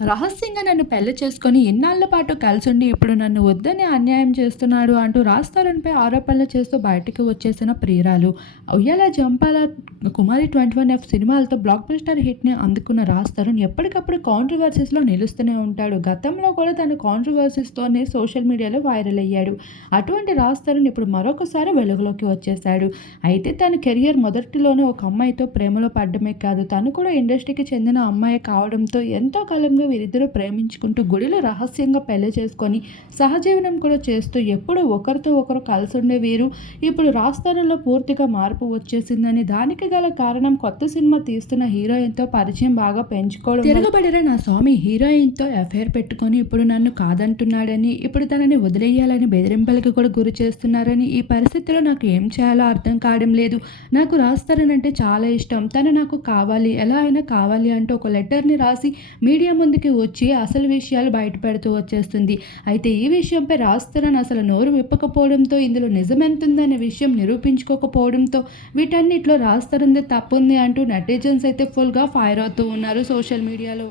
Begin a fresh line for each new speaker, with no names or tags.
రహస్యంగా నన్ను పెళ్ళి చేసుకొని ఎన్నాళ్ళ పాటు కలిసుండి ఇప్పుడు నన్ను వద్దని అన్యాయం చేస్తున్నాడు అంటూ రాస్తారన్పై ఆరోపణలు చేస్తూ బయటకు వచ్చేసిన ప్రియురాలు. Uyyala Jampala Kumari twenty one F సినిమాలతో బ్లాక్ బస్టర్ హిట్ని అందుకున్న రాస్తారన్ ఎప్పటికప్పుడు కాంట్రవర్సీస్లో నిలుస్తూనే ఉంటాడు. గతంలో కూడా తన కాంట్రవర్సీస్తోనే సోషల్ మీడియాలో వైరల్ అయ్యాడు. అటువంటి రాస్తారన్ ఇప్పుడు మరొకసారి వెలుగులోకి వచ్చేశాడు. అయితే తన కెరియర్ మొదటిలోనే ఒక అమ్మాయితో ప్రేమలో పడ్డమే కాదు. తను కూడా ఇండస్ట్రీకి చెందిన అమ్మాయి కావడంతో ఎంతో కాలంగా వీరిద్దరూ ప్రేమించుకుంటూ గుడిలో రహస్యంగా పెళ్ళి చేసుకొని సహజీవనం కూడా చేస్తూ ఎప్పుడు ఒకరితో ఒకరు కలిసి ఉండే వీరు. ఇప్పుడు రాస్తారంలో పూర్తిగా మార్పు వచ్చేసిందని దానికి గల కారణం కొత్త సినిమా తీస్తున్న హీరోయిన్తో పరిచయం బాగా పెంచుకోవడం తిరగబడిన నా స్వామి? హీరోయిన్తో ఎఫ్ఐఆర్ పెట్టుకొని ఇప్పుడు నన్ను కాదంటున్నాడని ఇప్పుడు తనని వదిలేయాలని బెదిరింపులకు కూడా గురి చేస్తున్నారని ఈ పరిస్థితిలో నాకు ఏం చేయాలో అర్థం కావడం లేదు. నాకు రాస్తారనంటే చాలా ఇష్టం. తను నాకు కావాలి ఎలా అయినా కావాలి అంటూ ఒక లెటర్ని రాసి మీడియా ముందుకి వచ్చి అసలు విషయాలు బయటపెడుతూ వచ్చేస్తుంది. అయితే ఈ విషయంపై రాస్తారని అసలు నోరు విప్పకపోవడంతో ఇందులో నిజమెంతుందనే విషయం నిరూపించుకోకపోవడంతో వీటన్నిటిలో రాస్తారందే తప్పుంది అంటూ నెటిజన్స్ అయితే ఫుల్గా ఫైర్ అవుతూ ఉన్నారు సోషల్ మీడియాలో.